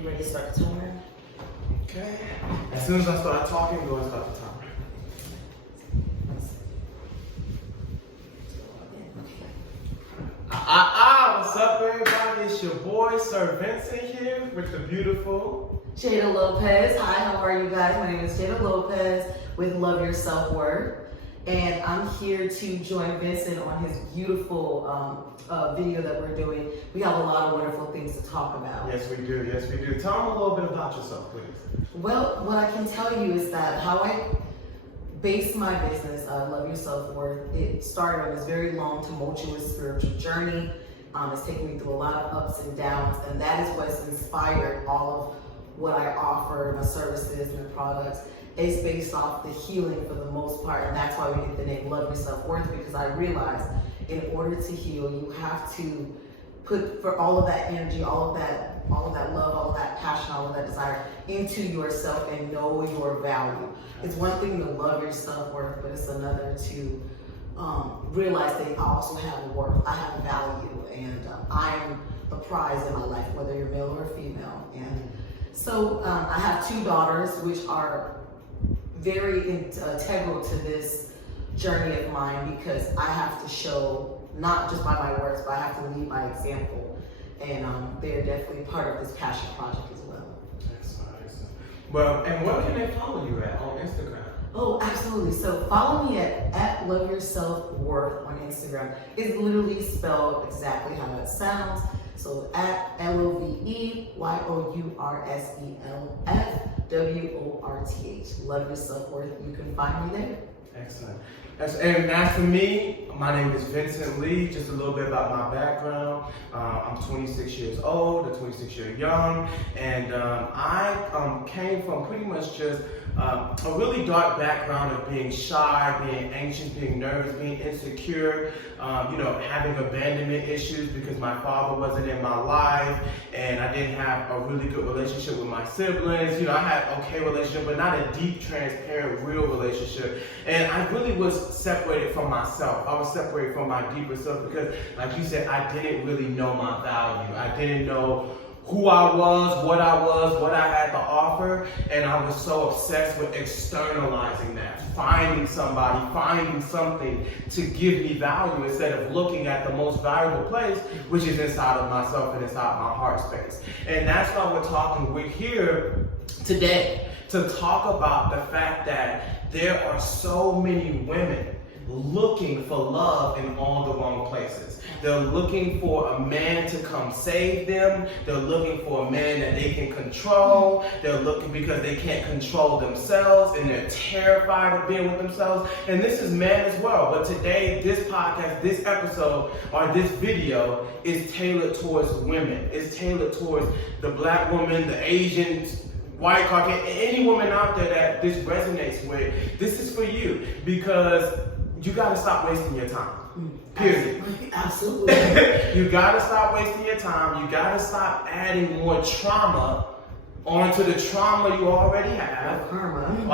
You ready to start the timer? Okay. As soon as I start talking, go and start the timer. What's up, everybody? It's your boy, Sir Vincent, here with the beautiful Jada Lopez. Hi, how are you guys? My name is Jada Lopez with Love Your Self-Worth. And I'm here to join Vincent on his beautiful video that we're doing. We have a lot of wonderful things to talk about. Yes, we do. Yes, we do. Tell them a little bit about yourself, please. Well, what I can tell you is that how I base my business, Love Your Self-Worth, it started on this very long, tumultuous spiritual journey. It's taken me through a lot of ups and downs, and that is what's inspired all of what I offer, my services, my products. It's based off the healing for the most part, and that's why we get the name Love Your Self-Worth, because I realized in order to heal, you have to put for all of that energy, all of that love, all of that passion, all of that desire into yourself and know your value. It's one thing to love your self-worth, but it's another to realize that I also have a worth, I have value, and I am the prize in my life, whether you're male or female. And so I have two daughters, which are very integral to this journey of mine, because I have to show, not just by my words, but I have to lead by example. And they're definitely part of this passion project as well. Excellent. Well, and what can they follow you at on Instagram? Oh, absolutely. So follow me at Love Your Self-Worth on Instagram. It's literally spelled exactly how it sounds. So at LOVEYOURSELFWORTH. Love Your Self-Worth. You can find me there. Excellent. And as for me, my name is Vincent Lee. Just a little bit about my background. I'm 26 years old, a 26-year young, and I came from pretty much just a really dark background of being shy, being anxious, being nervous, being insecure, having abandonment issues because my father wasn't in my life, and I didn't have a really good relationship with my siblings. I had an okay relationship, but not a deep, transparent, real relationship. And I really was separated from myself. I was separated from my deeper self because, like you said, I didn't really know my value. I didn't know who I was, what I had to offer, and I was so obsessed with externalizing that, finding somebody, finding something to give me value instead of looking at the most valuable place, which is inside of myself and inside my heart space. And that's why we're here today to talk about the fact that there are so many women looking for love in all the wrong places. They're looking for a man to come save them. They're looking for a man that they can control. They're looking because they can't control themselves, and they're terrified of being with themselves. And this is men as well. But today, this podcast, this episode, or this video is tailored towards women. It's tailored towards the black woman, the Asian, white, Caucasian, any woman out there that this resonates with. This is for you, because you gotta stop wasting your time. Period. Absolutely. You gotta stop wasting your time. You gotta stop adding more trauma onto the trauma you already have. Or karma. Or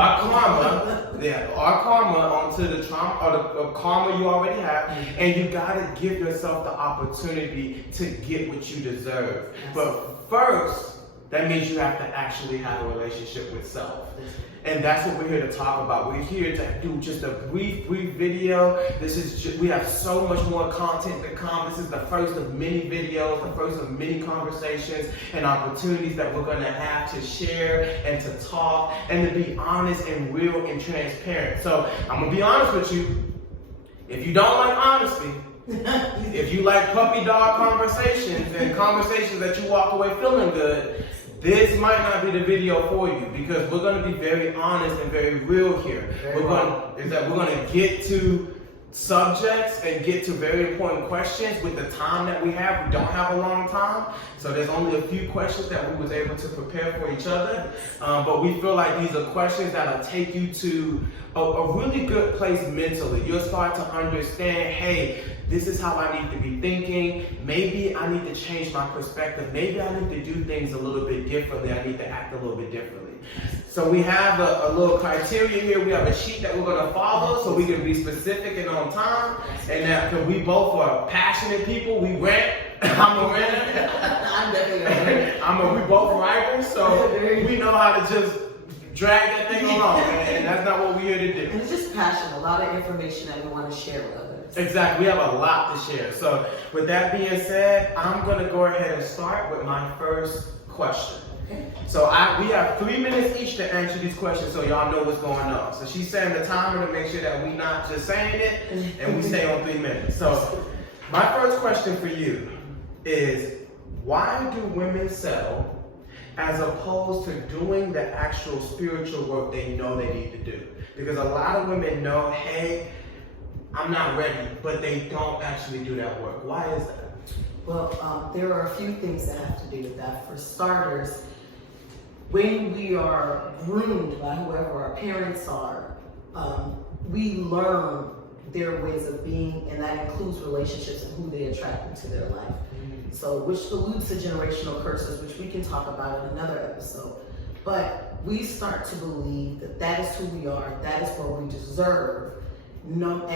karma onto the trauma, or the karma you already have. And you gotta give yourself the opportunity to get what you deserve. But first, that means you have to actually have a relationship with self. And that's what we're here to talk about. We're here to do just a brief video. We have so much more content to come. This is the first of many videos, the first of many conversations and opportunities that we're gonna have to share and to talk and to be honest and real and transparent. So I'm gonna be honest with you. If you don't like honesty, if you like puppy dog conversations and conversations that you walk away feeling good, this might not be the video for you, because we're going to be very honest and very real here. We're going to get to subjects and get to very important questions with the time that we have. We don't have a long time, so there's only a few questions that we was able to prepare for each other. But we feel like these are questions that'll take you to a really good place mentally. You'll start to understand, hey, this is how I need to be thinking. Maybe I need to change my perspective. Maybe I need to do things a little bit differently. I need to act a little bit differently. So we have a little criteria here. We have a sheet that we're going to follow so we can be specific and on time. And that because we both are passionate people, we rant. I'm a ranter. I'm definitely We both writers, so we know how to just drag that thing along, and that's not what we're here to do. And it's just passion, a lot of information that we want to share with others. Exactly, we have a lot to share. So with that being said, I'm going to go ahead and start with my first question. Okay. So we have 3 minutes each to answer these questions so y'all know what's going on. So she's setting the timer to make sure that we're not just saying it and we stay on 3 minutes. So my first question for you is, why do women settle as opposed to doing the actual spiritual work they know they need to do? Because a lot of women know, hey, I'm not ready, but they don't actually do that work. Why is that? Well, there are a few things that have to do with that. For starters, when we are groomed by whoever our parents are, we learn their ways of being, and that includes relationships and who they attract into their life. So, which alludes to generational curses, which we can talk about in another episode. But we start to believe that that is who we are, that is what we deserve, no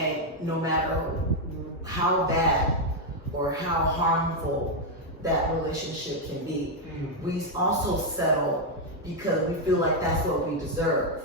matter how bad or how harmful that relationship can be. We also settle because we feel like that's what we deserve.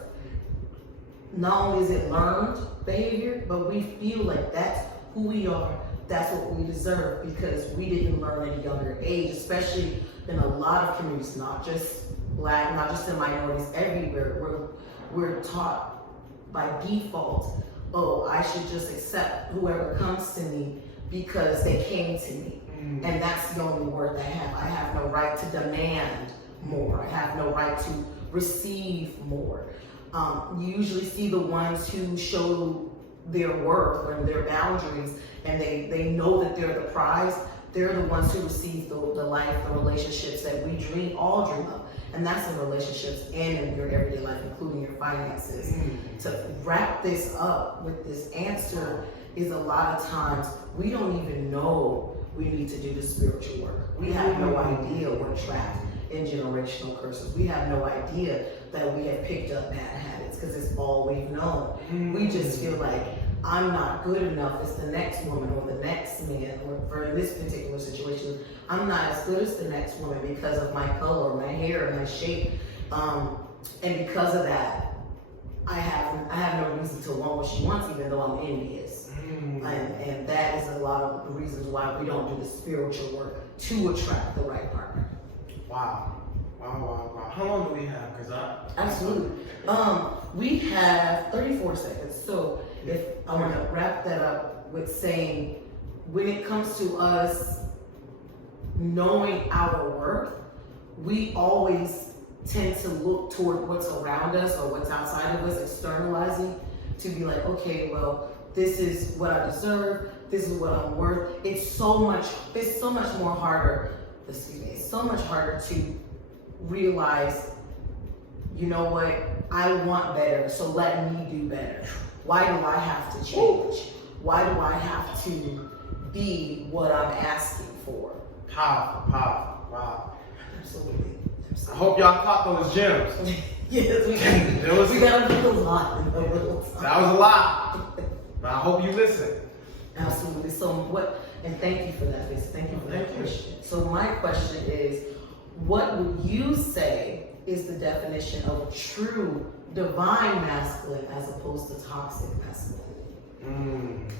Not only is it learned behavior, but we feel like that's who we are, that's what we deserve, because we didn't learn at a younger age, especially in a lot of communities, not just Black, not just in minorities, everywhere. We're taught by default, oh, I should just accept whoever comes to me because they came to me. And that's the only word I have. I have no right to demand more. I have no right to receive more. You usually see the ones who show their worth and their boundaries, and they know that they're the prize. They're the ones who receive the life, the relationships that we all dream of. And that's in relationships and in your everyday life, including your finances. To wrap this up with this answer is, a lot of times we don't even know we need to do the spiritual work. We have no idea we're trapped in generational curses. We have no idea that we have picked up bad habits because it's all we've known. We just feel like, I'm not good enough as the next woman or the next man, or for this particular situation, I'm not as good as the next woman because of my color, my hair, my shape. And because of that, I have no reason to want what she wants, even though I'm envious. And that is a lot of the reasons why we don't do the spiritual work to attract the right partner. Wow. How long do we have? Absolutely. We have 34 seconds. So if I want to wrap that up with saying, when it comes to us knowing our worth, we always tend to look toward what's around us or what's outside of us, externalizing, to be like, okay, well, this is what I deserve, this is what I'm worth. It's so much harder to realize, you know what, I want better, so let me do better. Why do I have to change? Why do I have to be what I'm asking for? Powerful. Wow. Absolutely. I hope y'all caught those gems. Yes, we got to do a lot. That was a lot. But I hope you listen. Absolutely. And thank you for that, Vincent. Thank you for that question. So my question is, what would you say is the definition of a true divine masculine as opposed to toxic masculinity?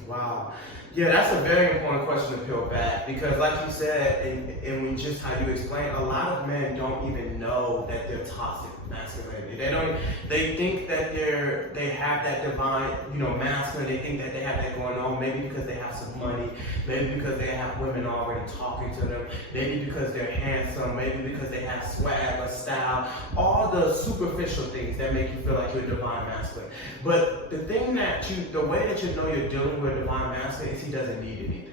Wow. Yeah, that's a very important question to peel back, because like you said, and just how you explained, a lot of men don't even know that they're toxic masculinity. They think that they have that divine, masculine. They think that they have that going on, maybe because they have some money, maybe because they have women already talking to them, maybe because they're handsome, maybe because they have swag or style, all the superficial things that make you feel like you're divine masculine. But the way that you know you're dealing with divine masculine is he doesn't need anything.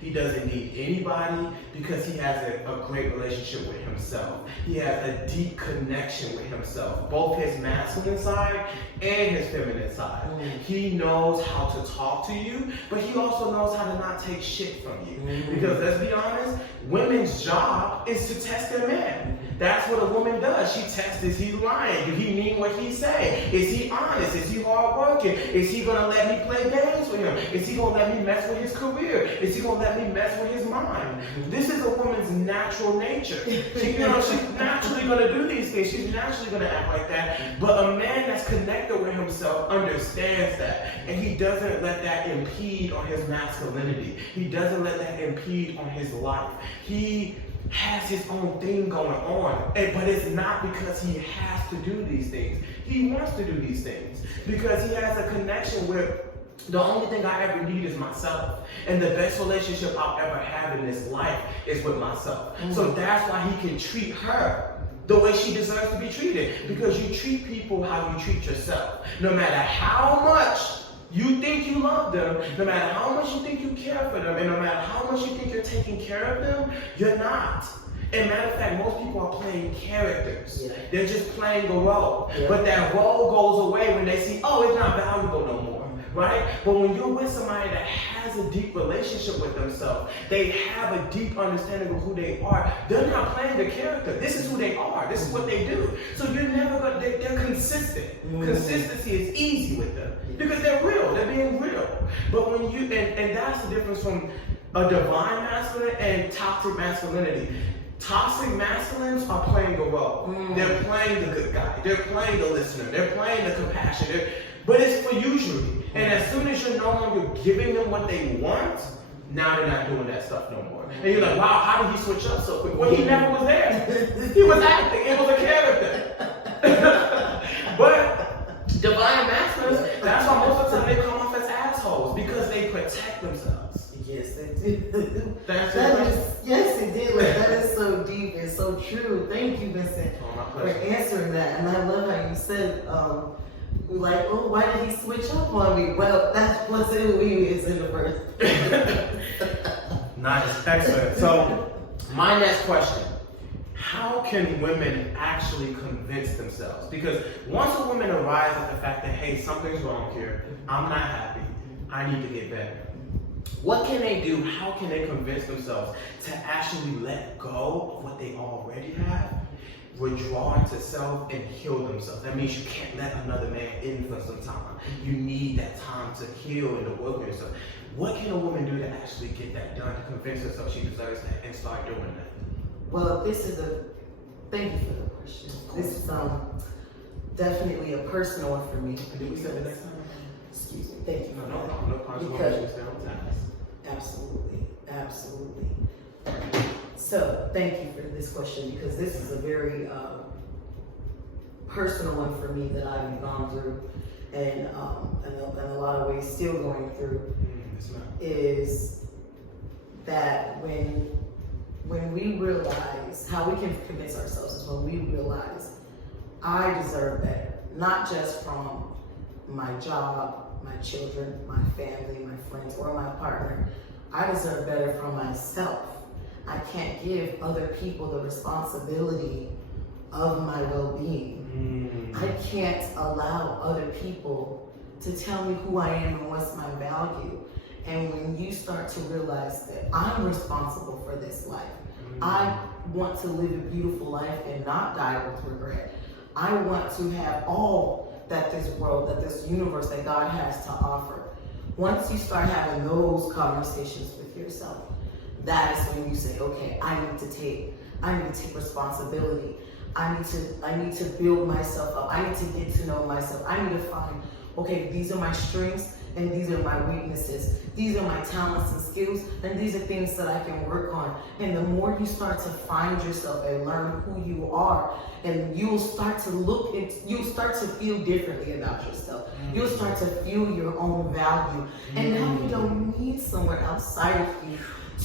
He doesn't need anybody, because he has a great relationship with himself. He has a deep connection with himself, both his masculine side and his feminine side. He knows how to talk to you, but he also knows how to not take shit from you. Because let's be honest, women's job is to test their man. That's what a woman does. She tests, is he lying? Do he mean what he say? Is he honest? Is he hardworking? Is he gonna let me play games with him? Is he gonna let me mess with his career? Is he gonna let me mess with his mind? This is a woman's natural nature. She's naturally gonna do these things. She's naturally gonna act like that. But a man that's connected with himself understands that, and he doesn't let that impede on his masculinity. He doesn't let that impede on his life. He has his own thing going on, but it's not because he has to do these things. He wants to do these things because he has a connection with the only thing I ever need is myself. And the best relationship I'll ever have in this life is with myself. So that's why he can treat her the way she deserves to be treated. Because you treat people how you treat yourself. No matter how much you think you love them, no matter how much you think you care for them, and no matter how much you think you're taking care of them, you're not. And matter of fact, most people are playing characters. Yeah. They're just playing a role. Yeah. But that role goes away when they see, oh, it's not valuable no more. Right? But when you're with somebody that has a deep relationship with themselves, they have a deep understanding of who they are. They're not playing the character. This is who they are. This is what they do. So you're never gonna, they're consistent. Consistency is easy with them because they're real. They're being real. But when you, and that's the difference from a divine masculine and toxic masculinity. Toxic masculines are playing a role. They're playing the good guy. They're playing the listener. They're playing the compassionate. But it's for usually. And as soon as you're no longer giving them what they want, now they're not doing that stuff no more. And you're like, wow, how did he switch up so quick? Well, he never was there. He was acting. It was a character. But divine masculines, that's why most of the time they come off as assholes because they protect themselves. Yes, they do. Yes, it did. Like, that is so deep and so true. Thank you, Vincent, for answering that. And I love how you said, like, oh, why did he switch up on me? Well, that wasn't who he is in the first place. Nice, excellent. So, my next question. How can women actually convince themselves? Because once a woman arrives at the fact that, hey, something's wrong here, I'm not happy, I need to get better. What can they do? How can they convince themselves to actually let go of what they already have, withdraw into self, and heal themselves? That means you can't let another man in for some time. You need that time to heal and to work with yourself. What can a woman do to actually get that done, to convince herself she deserves that and start doing that? Well, thank you for the question. This is definitely a personal one for me. Did we say the next time? Excuse me, thank you. No problem. No problem. Absolutely. So, thank you for this question because this is a very personal one for me that I've gone through and in a lot of ways still going through. Is that when we realize how we can convince ourselves is when we realize I deserve better, not just from my job, my children, my family, my friends, or my partner. I deserve better from myself. I can't give other people the responsibility of my well-being. I can't allow other people to tell me who I am and what's my value. And when you start to realize that I'm responsible for this life, I want to live a beautiful life and not die with regret. I want to have all that this world, that this universe, that God has to offer. Once you start having those conversations with yourself, that is when you say, okay, I need to take responsibility. I need to build myself up. I need to get to know myself. I need to find, okay, these are my strengths and these are my weaknesses. These are my talents and skills, and these are things that I can work on. And the more you start to find yourself and learn who you are, and you'll start to you'll start to feel differently about yourself. You'll start to feel your own value. And now you don't need someone outside of you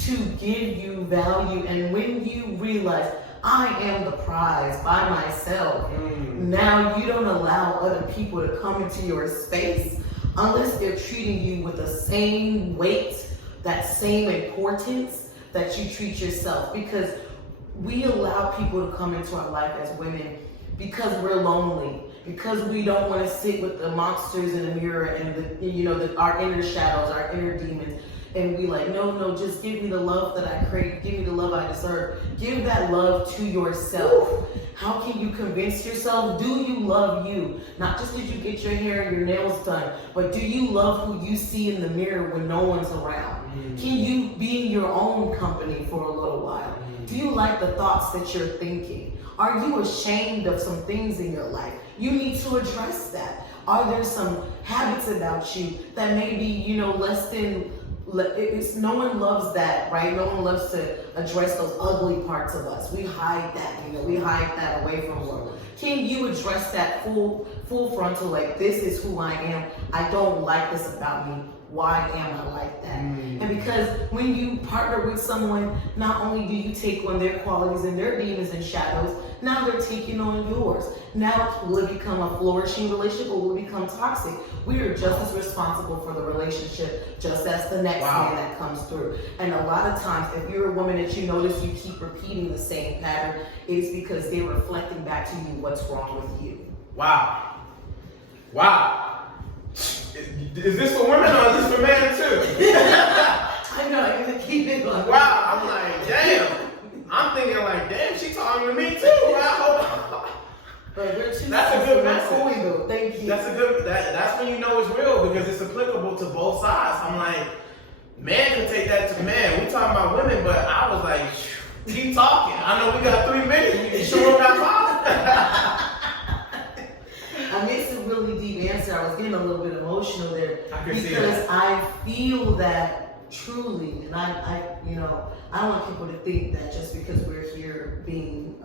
to give you value. And when you realize, I am the prize by myself, now you don't allow other people to come into your space unless they're treating you with the same weight, that same importance that you treat yourself. Because we allow people to come into our life as women because we're lonely, because we don't want to sit with the monsters in the mirror and our inner shadows, our inner demons. and be like, no, just give me the love that I crave, give me the love I deserve. Give that love to yourself. How can you convince yourself? Do you love you? Not just because you get your hair and your nails done, but do you love who you see in the mirror when no one's around? Can you be in your own company for a little while? Do you like the thoughts that you're thinking? Are you ashamed of some things in your life? You need to address that. Are there some habits about you that maybe, less than, no one loves that, right? No one loves to address those ugly parts of us. We hide that, we hide that away from the world. Can you address that full frontal, like, this is who I am. I don't like this about me. Why am I like that? And because when you partner with someone, not only do you take on their qualities and their demons and shadows, now they're taking on yours. Now will it become a flourishing relationship or will it become toxic? We are just as responsible for the relationship, just as the next man that comes through. And a lot of times, if you're a woman that you notice you keep repeating the same pattern, it's because they're reflecting back to you what's wrong with you. Wow. Is this for women or is this for men too? I know, I gotta keep it going. Wow, I'm like, damn. I'm thinking like, damn, she talking to me too. Wow. That's a good message. Though. Thank you. That's a good. That's when you know it's real because it's applicable to both sides. I'm like, man can take that to man. We talking about women, but I was like, keep talking. I know we got 3 minutes. We can show them that. I made some really deep answer. I was getting a little bit emotional there because I feel that truly, and I don't want people to think that just because we're here being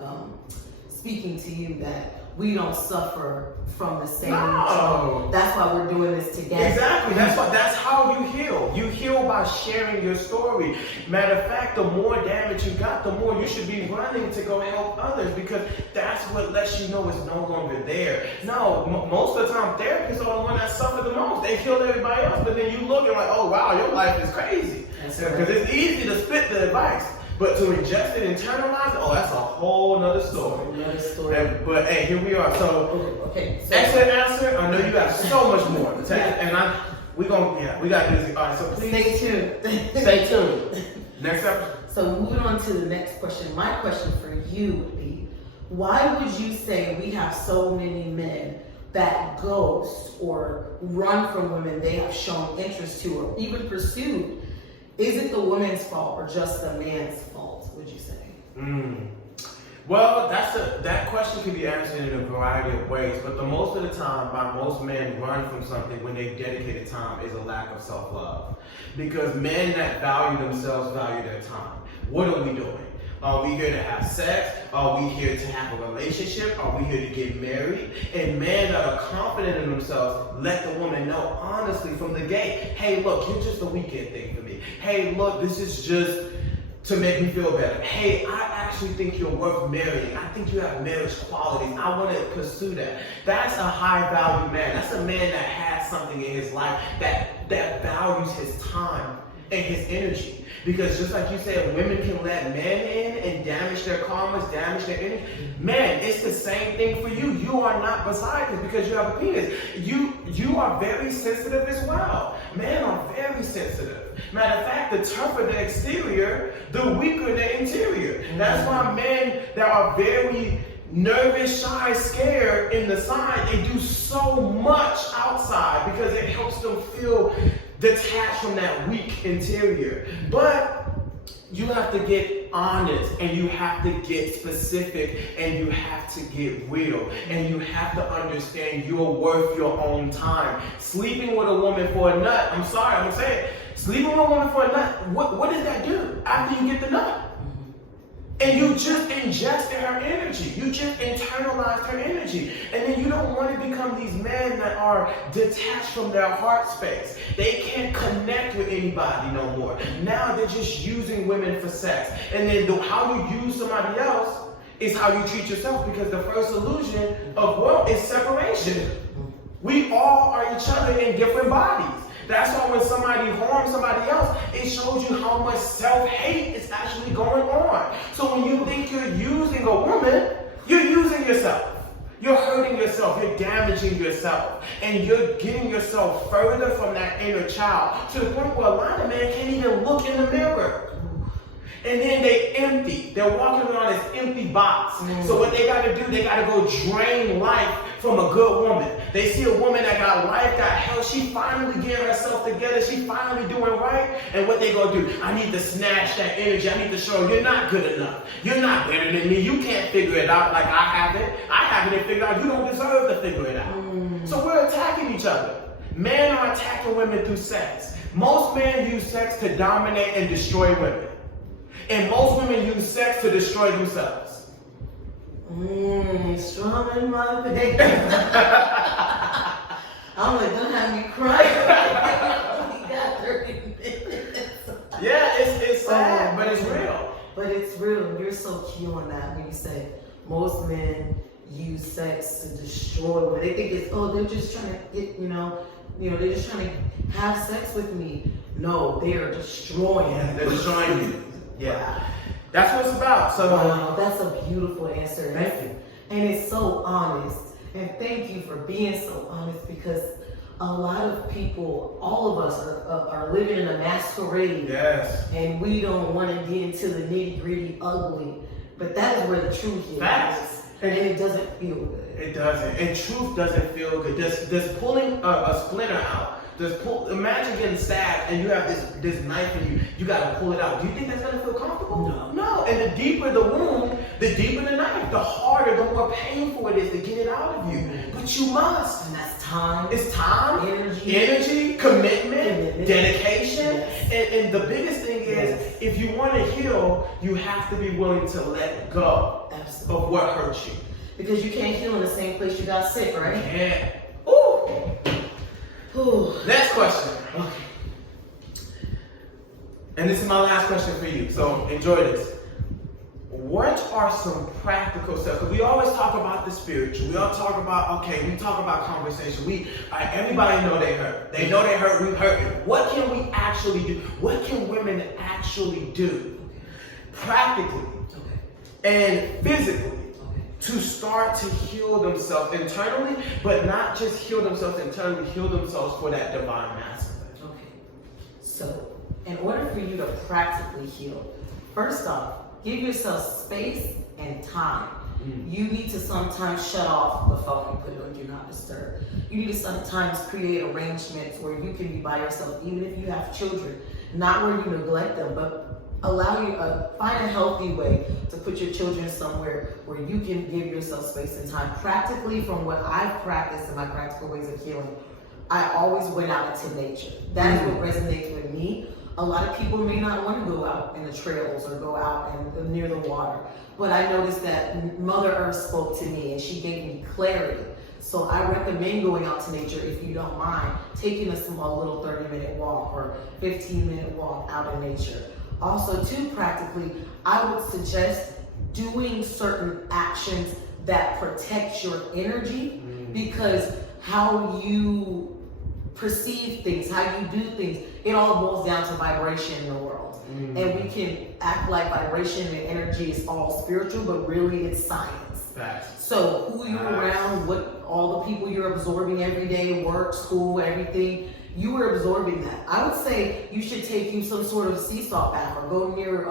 speaking to you that we don't suffer from the same trauma. That's why we're doing this together. Exactly. That's how you heal. You heal by sharing your story. Matter of fact, the more damage you got, the more you should be running to go help others because that's what lets you know it's no longer there. No, most of the time, therapists are the one that suffer the most. They killed everybody else, but then you look and like, oh wow, your life is crazy. Because it's easy to spit the advice. But to ingest it, internalize it, that's a whole nother story. But hey, here we are. So, excellent answer. I know you got so much more to take, and we got busy. All right, so please stay tuned. Stay tuned. Next up. So moving on to the next question. My question for you would be, why would you say we have so many men that ghost or run from women they have shown interest to or even pursued? Is it the woman's fault or just the man's fault, would you say? Well, that question can be answered in a variety of ways, but the most of the time, by most men run from something when they've dedicated time is a lack of self-love. Because men that value themselves value their time. What are we doing? Are we here to have sex? Are we here to have a relationship? Are we here to get married? And men that are confident in themselves let the woman know honestly from the gate, hey, look, you're just a weekend thing for me. Hey, look, this is just to make me feel better. Hey, I actually think you're worth marrying. I think you have marriage qualities. I want to pursue that. That's a high value man. That's a man that has something in his life that values his time and his energy. Because just like you said, women can let men in and damage their karmas, damage their energy. Man, it's the same thing for you. You are not beside this because you have a penis. You are very sensitive as well. Men are very sensitive. Matter of fact, the tougher the exterior, the weaker the interior. That's why men that are very nervous, shy, scared in the side, they do so much outside because it helps them feel detached from that weak interior. But you have to get honest and you have to get specific and you have to get real and you have to understand you're worth your own time. Sleeping with a woman for a nut, I'm sorry, I'm saying it. Sleeping with a woman for a nut, what does that do after you get the nut? And you just ingested her energy. You just internalized her energy. And then you don't want to become these men that are detached from their heart space. They can't connect with anybody no more. Now they're just using women for sex. And then how you use somebody else is how you treat yourself, because the first illusion of wealth is separation. We all are each other in different bodies. That's why when somebody harms somebody else, it shows you how much self-hate is actually going on. So when you think you're using a woman, you're using yourself. you're hurting yourself, you're damaging yourself, and you're getting yourself further from that inner child to the point where a lot of men can't even look in the mirror. And then they empty. They're walking around this empty box. So what they got to do, they got to go drain life from a good woman. They see a woman that got life, got health. She finally getting herself together. She finally doing right. And what they go do? I need to snatch that energy. I need to show her, you're not good enough. You're not better than me. You can't figure it out like I have it. I haven't it figured out. You don't deserve to figure it out. So we're attacking each other. Men are attacking women through sex. Most men use sex to dominate and destroy women. And most women use sex to destroy themselves. Strong in my opinion. I'm like, don't have me crying. We got 30 minutes. Yeah, it's sad, but it's real. But it's real. You're so key on that when you say most men use sex to destroy women. They think it's, they're just trying to get, they're just trying to have sex with me. No, they are destroying. Yeah, they're destroying you. Yeah, that's what it's about. So wow, that's a beautiful answer. Thank you. And it's so honest. And thank you for being so honest, because a lot of people, all of us are living in a masquerade. Yes. And we don't want to get into the nitty gritty ugly. But that is where the truth is. Facts. And it doesn't feel good. It doesn't. And truth doesn't feel good. Does pulling a splinter out. Imagine getting stabbed and you have this knife in you. You got to pull it out. Do you think that's going to feel comfortable? No. And the deeper the wound, the deeper the knife, the harder, the more painful it is to get it out of you. But you must. And that's time. It's time, energy, commitment, dedication. Yes. And the biggest thing is, if you want to heal, you have to be willing to let go of what hurt you. Because you can't heal in the same place you got sick, right? Yeah. Ooh. Next question. Okay. And this is my last question for you, so enjoy this. What are some practical steps? Because we always talk about the spiritual. We all talk about, we talk about conversation. Everybody know they hurt. They know they hurt, we hurt. What can we actually do? What can women actually do? Practically and physically. To start to heal themselves internally, but not just heal themselves internally, heal themselves for that divine masculine. Okay. So, in order for you to practically heal, first off, give yourself space and time. You need to sometimes shut off the phone and put it on Do Not Disturb. You need to sometimes create arrangements where you can be by yourself, even if you have children. Not where you neglect them, but allow you find a healthy way to put your children somewhere where you can give yourself space and time. Practically, from what I've practiced in my practical ways of healing, I always went out into nature. That is what resonates with me. A lot of people may not want to go out in the trails or go out and near the water, but I noticed that Mother Earth spoke to me and she gave me clarity. So I recommend going out to nature, if you don't mind, taking a small little 30-minute walk or 15-minute walk out in nature. Also, too, practically, I would suggest doing certain actions that protect your energy, because how you perceive things, how you do things, it all boils down to vibration in the world. And we can act like vibration and energy is all spiritual, but really it's science. Facts. So who you're around, what all the people you're absorbing every day, work, school, everything, you were absorbing that. I would say you should take you some sort of sea salt bath or go near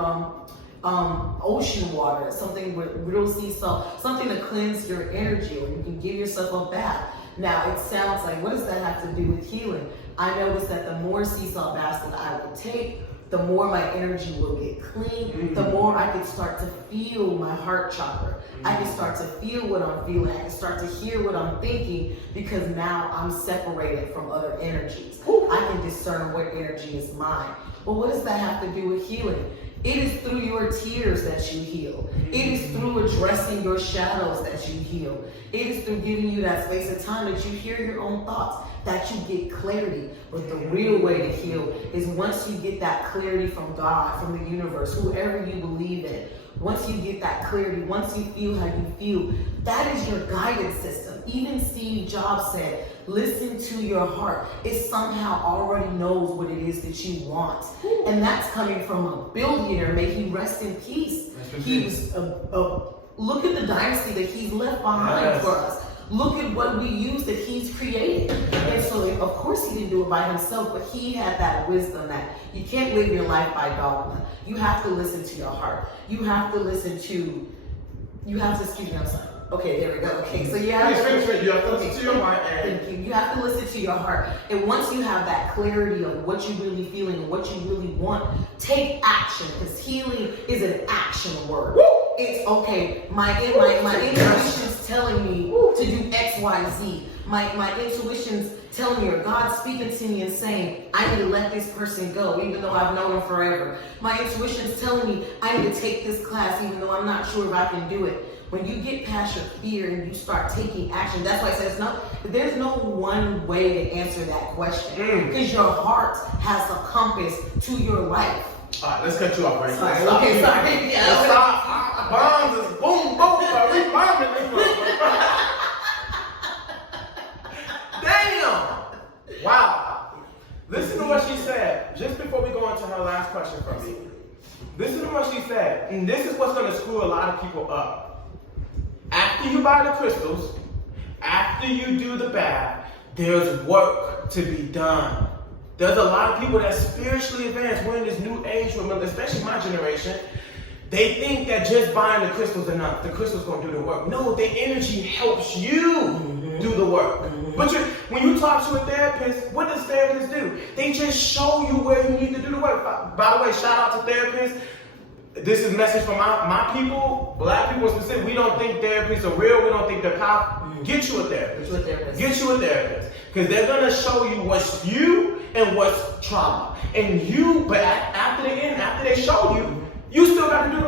ocean water, something with real sea salt, something to cleanse your energy, or you can give yourself a bath. Now, it sounds like, what does that have to do with healing? I noticed that the more sea salt baths that I would take, the more my energy will get clean, the more I could start to feel my heart chakra. I can start to feel what I'm feeling. I can start to hear what I'm thinking, because now I'm separated from other energies. I can discern what energy is mine. But what does that have to do with healing? It is through your tears that you heal. It is through addressing your shadows that you heal. It is through giving you that space of time that you hear your own thoughts, that you get clarity. But the real way to heal is once you get that clarity from God, from the universe, whoever you believe in. Once you get that clarity, once you feel how you feel, that is your guidance system. Even Steve Jobs said, listen to your heart. It somehow already knows what it is that you want. And that's coming from a billionaire. May he rest in peace. He was look at the dynasty that he's left behind for us. Look at what we use that he's created. And so, of course, he didn't do it by himself, but he had that wisdom that you can't live your life by dogma. You have to listen to your heart. You have to excuse me, I'm sorry. Okay, there we go. Okay, so you have to listen to your heart. Thank you. You have to listen to your heart. And once you have that clarity of what you really feeling and what you really want, take action, because healing is an action word. Woo! It's okay. My intuition's telling me to do X, Y, Z. My intuition's telling me, or God's speaking to me and saying, I need to let this person go, even though I've known him forever. My intuition's telling me I need to take this class, even though I'm not sure if I can do it. When you get past your fear and you start taking action, that's why I said there's no one way to answer that question, because your heart has a compass to your life. All right, let's cut you off right now. Sorry. Okay, sorry. Yeah. Stop. Bombs is boom, boom. We bombing this. Damn. Wow. Listen to what she said just before we go into her last question from me. Listen to what she said, and this is what's going to screw a lot of people up. After you buy the crystals, after you do the bath, there's work to be done. There's a lot of people that spiritually advance. We're in this new age, especially my generation. They think that just buying the crystals enough. The crystals gonna do the work. No, the energy helps you do the work. But when you talk to a therapist, what does therapists do? They just show you where you need to do the work. By the way, shout out to therapists. This is a message from my people, black people specifically. We don't think therapists are real. We don't think they're powerful. Get you a therapist. Get you a therapist. Because they're going to show you what's you and what's trauma. And but after they show you, you still got to do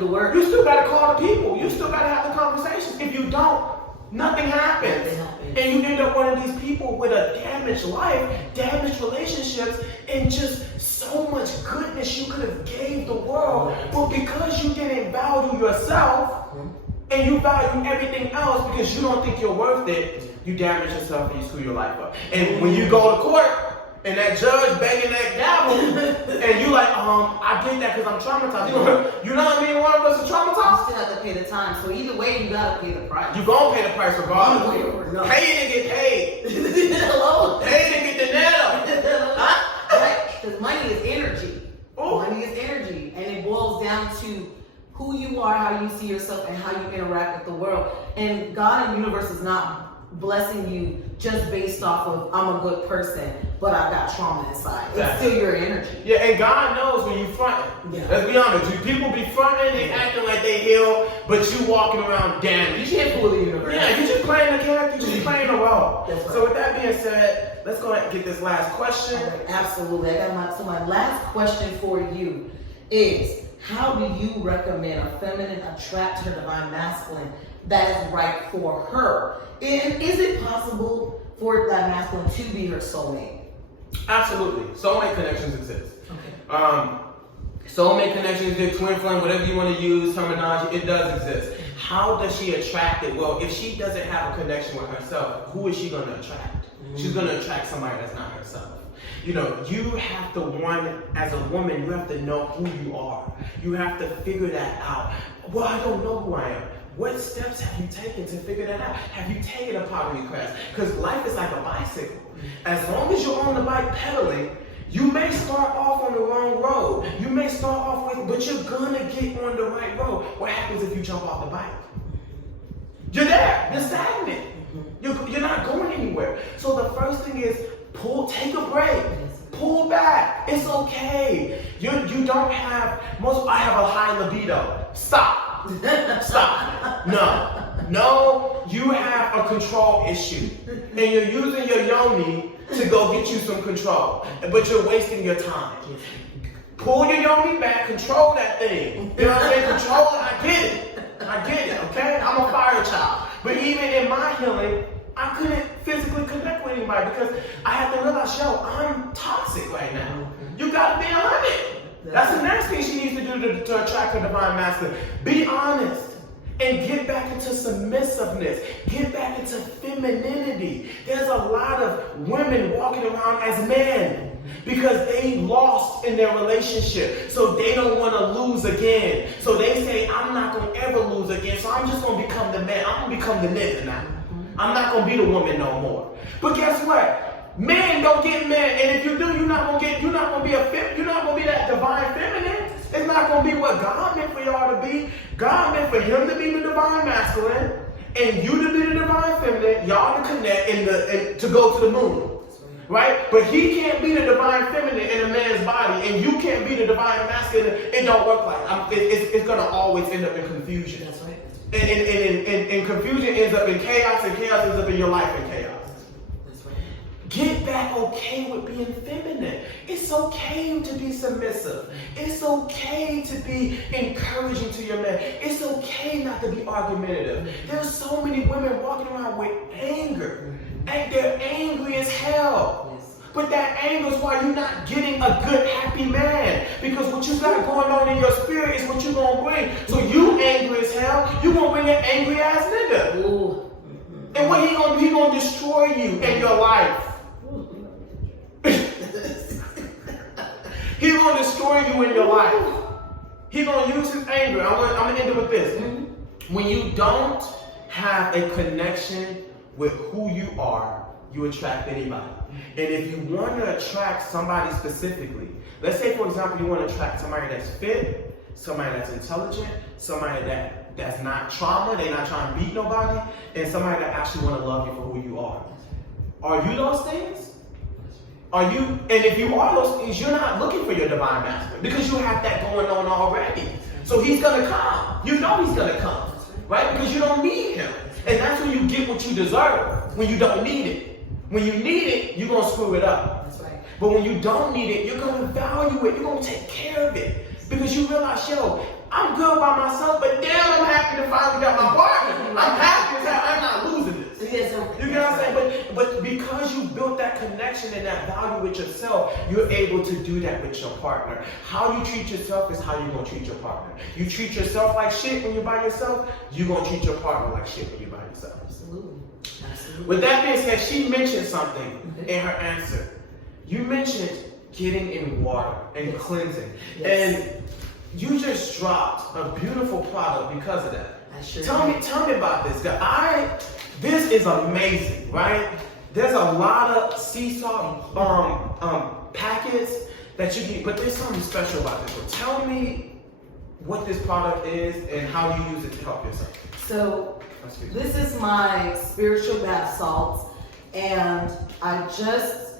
the work. You still got to call the people. You still got to have the conversations. If you don't, nothing happens. And you end up one of these people with a damaged life, damaged relationships, and just so much goodness you could have gave the world. But because you didn't value yourself, and you value everything else because you don't think you're worth it, you damage yourself and you screw your life up. And when you go to court, and that judge banging that gavel, and you like, I did that because I'm traumatized. You know what I mean? One of us is traumatized. You still have to pay the time. So either way, you gotta pay the price. You gonna pay the price regardless. No. Pay it and get paid. Hello. Pay it and get the nail. Right? Because money is energy. Ooh. Money is energy, and it boils down to who you are, how you see yourself, and how you interact with the world. And God and the universe is not blessing you just based off of I'm a good person, but I've got trauma inside. It's still your energy. Yeah, and God knows when you fronting. Yeah. Let's be honest. People be fronting, they acting like they heal, but you walking around damaged. You can't fool the universe. Yeah, you're just playing the character, you're just playing the role. That's right. So with that being said, let's go ahead and get this last question. Right, absolutely. My last question for you is, how do you recommend a feminine attract her divine masculine that is right for her? And is it possible for that masculine to be her soulmate? Absolutely. Soulmate connections exist. Okay. Soulmate connections exist, twin flame, whatever you want to use, terminology, it does exist. How does she attract it? Well, if she doesn't have a connection with herself, who is she going to attract? She's going to attract somebody that's not herself. You know, you have to, as a woman, you have to know who you are. You have to figure that out. Well, I don't know who I am. What steps have you taken to figure that out? Have you taken a pottery class? Because life is like a bicycle. As long as you're on the bike pedaling, you may start off on the wrong road. You may start off but you're gonna get on the right road. What happens if you jump off the bike? You're there. You're stagnant. You're not going anywhere. So the first thing is take a break. Pull back. It's okay. You don't have I have a high libido. Stop. Stop. No, you have a control issue. And you're using your yoni to go get you some control. But you're wasting your time. Pull your yoni back, control that thing. You know what I'm saying? Control it. I get it, okay? I'm a fire child. But even in my healing, I couldn't physically connect with anybody because I had to realize, I'm toxic right now. You gotta be honest. That's the next thing she needs to do to attract her divine masculine. Be honest and get back into submissiveness. Get back into femininity. There's a lot of women walking around as men. because they lost in their relationship. So they don't want to lose again. So they say, I'm not going to ever lose again. So I'm just going to become the man. I'm going to become the nigga now. I'm not going to be the woman no more. But guess what? Men don't get men. And if you do, you're not going to be that divine feminine. It's not going to be what God meant for y'all to be. God meant for him to be the divine masculine and you to be the divine feminine, y'all to connect and to go to the moon. Right? But he can't be the divine feminine in a man's body, and you can't be the divine masculine. It don't work like it's going to always end up in confusion. That's right. And confusion ends up in chaos, and chaos ends up in your life in chaos. That's right. Get back okay with being feminine. It's okay to be submissive. It's okay to be encouraging to your man. It's okay not to be argumentative. There's so many women walking around with anger. And they're angry as hell. Yes. But that anger is why you're not getting a good, happy man. Because what you got going on in your spirit is what you're going to bring. So you angry as hell, you're going to bring an angry ass nigga. Ooh. And what he going to do? He going to destroy you in your life. He's going to destroy you in your life. He's going to use his anger. I'm going to end it with this. When you don't have a connection with who you are, you attract anybody. And if you want to attract somebody specifically, let's say, for example, you want to attract somebody that's fit, somebody that's intelligent, somebody that's not trauma, they're not trying to beat nobody, and somebody that actually want to love you for who you are. Are you those things? Are you? And if you are those things, you're not looking for your divine masculine because you have that going on already. So he's going to come. You know he's going to come, right? Because you don't need him. And that's when you get what you deserve, when you don't need it. When you need it, you're going to screw it up. That's right. But when you don't need it, you're going to value it. You're going to take care of it. Because you realize, yo, I'm good by myself, but damn, I'm happy to finally got my partner. I'm happy as hell. I'm not losing this. Yes, sir. You get what I'm saying? But because you built that connection and that value with yourself, you're able to do that with your partner. How you treat yourself is how you're going to treat your partner. You treat yourself like shit when you're by yourself, you're going to treat your partner like shit when you're by yourself. Absolutely. Absolutely. With that being said, she mentioned something in her answer. You mentioned getting in water and cleansing. Yes. And you just dropped a beautiful product because of that. I sure Tell me about this. This is amazing, right? There's a lot of sea salt packets that you get, but there's something special about this one. Tell me what this product is and how you use it to help yourself. So this is my spiritual bath salts, and I just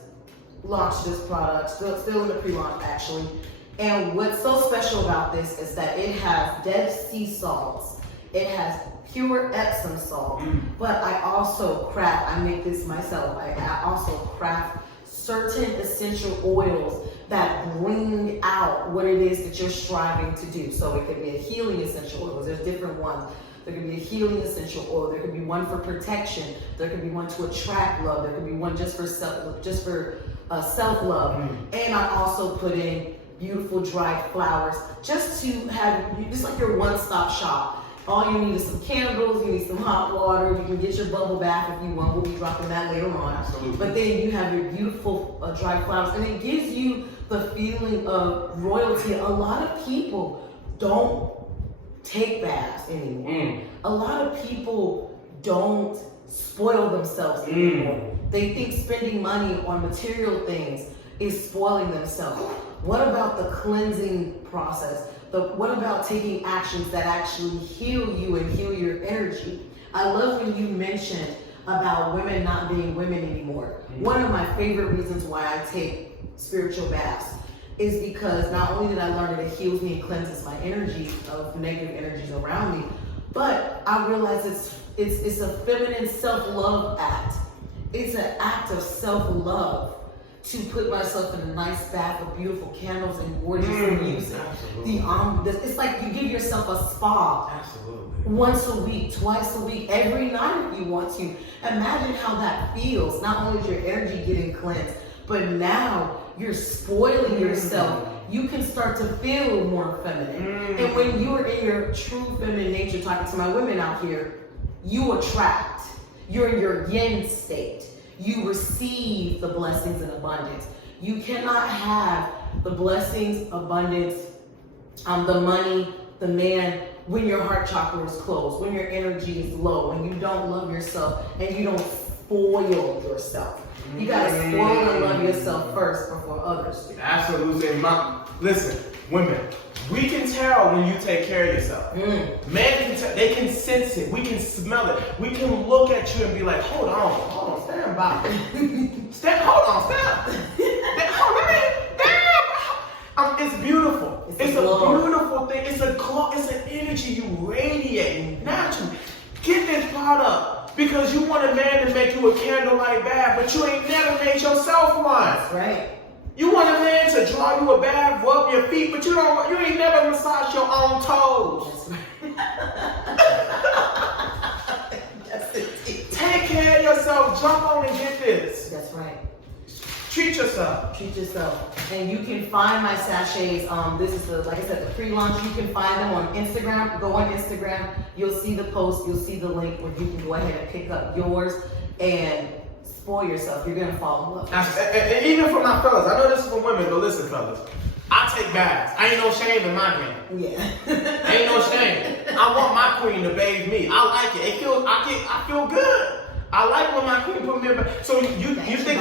launched this product, still in the pre-launch actually. And what's so special about this is that it has Dead Sea salts, it has pure Epsom salt, but I also I make this myself, I also craft certain essential oils that bring out what it is that you're striving to do. So it could be a healing essential oil, there's different ones. There could be a healing essential oil, there could be one for protection, there could be one to attract love, there could be one just for self-love. And I also put in beautiful dried flowers just to have, just like your one-stop shop. All you need is some candles, you need some hot water, you can get your bubble bath if you want, we'll be dropping that later on. Absolutely. But then you have your beautiful dried flowers, and it gives you the feeling of royalty. A lot of people don't take baths anymore. A lot of people don't spoil themselves anymore. They think spending money on material things is spoiling themselves. What about the cleansing process? What about taking actions that actually heal you and heal your energy? I love when you mentioned about women not being women anymore. One of my favorite reasons why I take spiritual baths is because not only did I learn that it heals me and cleanses my energy of negative energies around me, but I realize it's a feminine self-love act. It's an act of self-love to put myself in a nice bath of beautiful candles and gorgeous music. It's like you give yourself a spa. Absolutely. Once a week, twice a week, every night if you want to. Imagine how that feels. Not only is your energy getting cleansed, but now you're spoiling yourself. You can start to feel more feminine. And when you're in your true feminine nature, talking to my women out here, you attract. You're in your yin state. You receive the blessings and abundance. You cannot have the blessings, abundance, the money, the man, when your heart chakra is closed, when your energy is low, when you don't love yourself and you don't spoil yourself. You gotta spoil and love yourself first before others do. Absolutely. Listen, women, we can tell when you take care of yourself. Men can tell, they can sense it. We can smell it. We can look at you and be like, hold on, stand by. Hold on, damn. It's beautiful. It's a beautiful thing. It's a glow. It's an energy you radiate naturally. Get this product because you want a man to make you a candlelight bath, but you ain't never made yourself one. That's right. You want a man to draw you a bath, rub your feet, but you ain't never massaged your own toes. That's it. Take care of yourself. Jump on and get this. That's right. Treat yourself. Treat yourself. And you can find my sachets. This is like I said, the pre-launch. You can find them on Instagram. Go on Instagram. You'll see the post. You'll see the link where you can go ahead and pick up yours and spoil yourself. You're gonna fall in love. And even for my fellas, I know this is for women, but listen, fellas, I take baths. I ain't no shame in my game. Yeah. Ain't no shame. I want my queen to bathe me. I like it. I feel good. I like when my queen put me in bed. So you think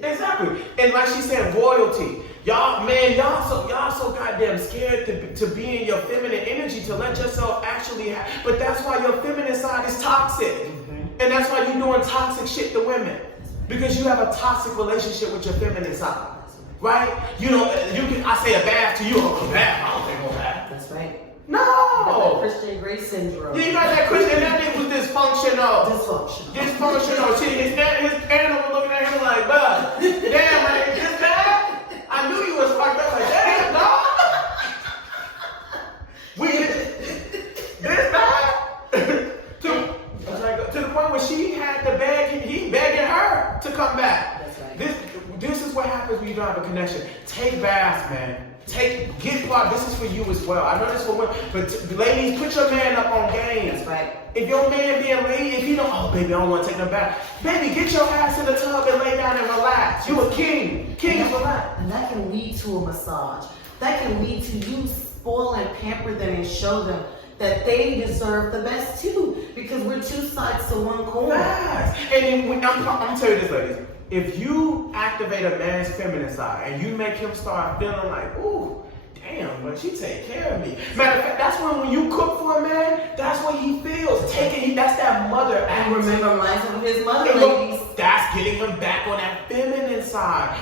exactly. And like she said, royalty. Y'all so goddamn scared to be in your feminine energy, to let yourself actually have. But that's why your feminine side is toxic. And that's why you're doing toxic shit to women. Because you have a toxic relationship with your feminine side. Right? I say a bath to you, a bath. I don't take no bath. That's right. No! Christian Grace syndrome. You got that Christian, that nigga was dysfunctional. Dysfunctional. His animal was looking at him like, bruh, damn, man, this bad? I knew you was fucked up. Like, damn, dog. This bad? To the point where she had to beg, he begging her to come back. That's right. This is what happens when you don't have a connection. Take baths, man. Get far. This is for you as well. I know this for women, but ladies, put your man up on game. That's right. If your man being lady, if he don't, oh baby, I don't want to take no bath. Baby, get your ass in the tub and lay down and relax. You a king. King, relax. And that can lead to a massage. That can lead to you spoil and pamper them and show them that they deserve the best too. Because we're two sides to one coin. Yes. And I'm telling you this, ladies. If you activate a man's feminine side and you make him start feeling like, ooh, damn, but she take care of me. Matter of fact, that's when you cook for a man, that's what he feels. That's that mother act. And remember, reminds him of his mother, ladies. That's getting him back on that feminine side.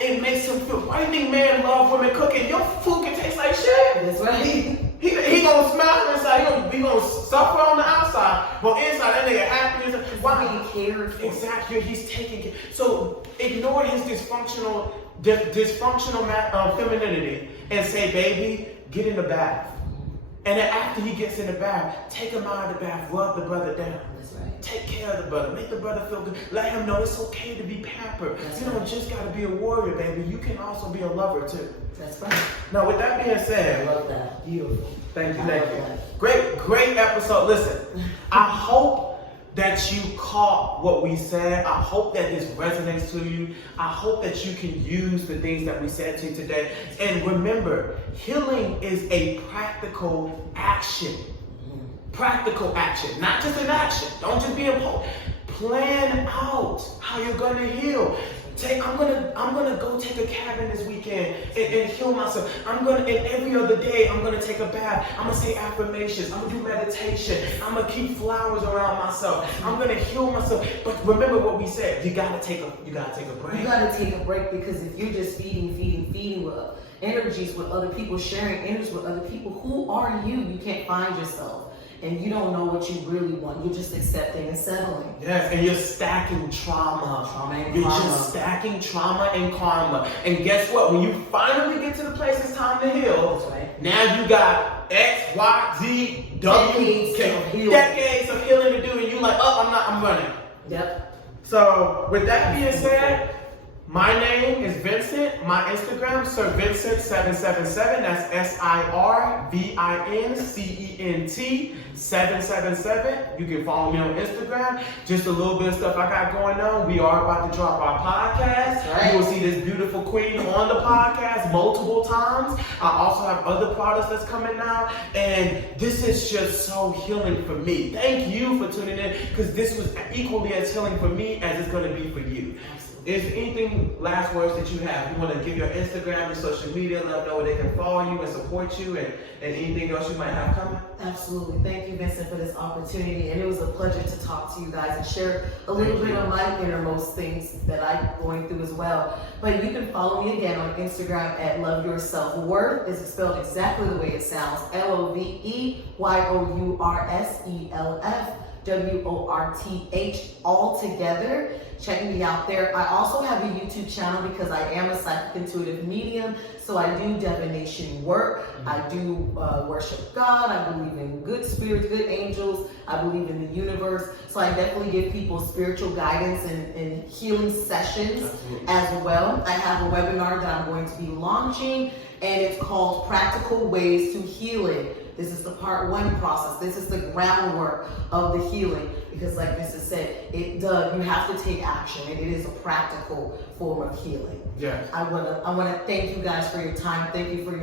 It makes him feel. Why do you think men love women cooking? Your food can taste like shit. That's right. He gonna smile inside. He gonna suffer on the outside, but inside that nigga happy. Why being cared for? Exactly. He's taking care. So ignore his dysfunctional femininity and say, baby, get in the bath. And then after he gets in the bath, take him out of the bath, rub the brother down. That's right. Take care of the brother. Make the brother feel good. Let him know it's okay to be pampered. You don't just gotta be a warrior, baby. You can also be a lover too. That's right. Now, with that being said, I love that. Beautiful. Thank you. Great episode. Listen, I hope that you caught what we said. I hope that this resonates to you. I hope that you can use the things that we said to you today. And remember, healing is a practical action. Practical action, not just an action. Don't just be imposed. Plan out how you're gonna heal. I'm gonna go take a cabin this weekend and heal myself. And every other day I'm gonna take a bath. I'm gonna say affirmations. I'm gonna do meditation. I'm gonna keep flowers around myself. I'm gonna heal myself. But remember what we said. You gotta take a break. You gotta take a break, because if you're just feeding with energies with other people, sharing energies with other people, who are you? You can't find yourself. And you don't know what you really want. You're just accepting and settling. Yes, and you're stacking trauma. You're just stacking trauma and karma. And guess what? When you finally get to the place it's time to heal, that's right. Now you got X, Y, Z, W, decades of healing to do, and you like, I'm running. Yep. So with that being said, My name is Vincent. My Instagram, Sir Vincent777. That's SIRVINCENT 777. You can follow me on Instagram. Just a little bit of stuff I got going on. We are about to drop our podcast. Right. You will see this beautiful queen on the podcast multiple times. I also have other products that's coming out. And this is just so healing for me. Thank you for tuning in, because this was equally as healing for me as it's going to be for you. Is there anything, last words that you have? You want to give your Instagram and social media, let them know where they can follow you and support you, and anything else you might have coming? Absolutely. Thank you, Vincent, for this opportunity. And it was a pleasure to talk to you guys and share a little bit of my innermost things that I'm going through as well. But you can follow me again on Instagram at Love Your Self Worth. It's spelled exactly the way it sounds. LOVEYOURSELFWORTH, all together. Check me out there. I also have a YouTube channel because I am a psychic intuitive medium, so I do divination work. I do worship God. I believe in good spirits, good angels. I believe in the universe. So I definitely give people spiritual guidance and healing sessions as well. I have a webinar that I'm going to be launching, and it's called Practical Ways to Heal It. This is the part 1 process. This is the groundwork of the healing. Because like Vincent said, you have to take action, and it is a practical form of healing. Yes. I wanna thank you guys for your time. Thank you for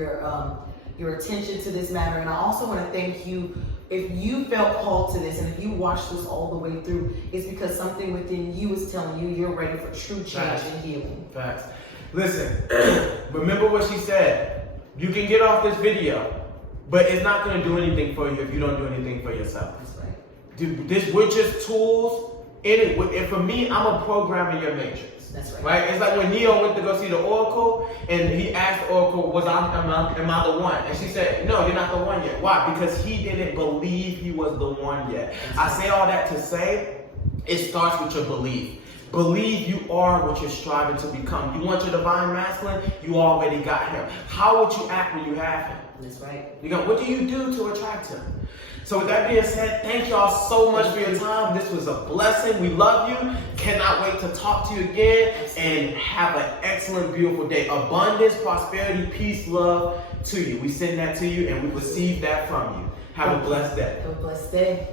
your attention to this matter. And I also want to thank you if you felt called to this, and if you watched this all the way through, it's because something within you is telling you you're ready for true change and healing. Facts. Listen, remember what she said. You can get off this video, but it's not going to do anything for you if you don't do anything for yourself. That's right. Dude, we're just tools in it. And for me, I'm a program in your matrix. That's right. Right? It's like when Neo went to go see the Oracle, and he asked the Oracle, am I the one? And she said, no, you're not the one yet. Why? Because he didn't believe he was the one yet. I say all that to say, it starts with your belief. Believe you are what you're striving to become. You want your divine masculine, you already got him. How would you act when you have him? That's right. What do you do to attract him? So with that being said, thank y'all so much for your time. This was a blessing. We love you. Cannot wait to talk to you again. And have an excellent, beautiful day. Abundance, prosperity, peace, love to you. We send that to you, and we receive that from you. Have a blessed day. Have a blessed day.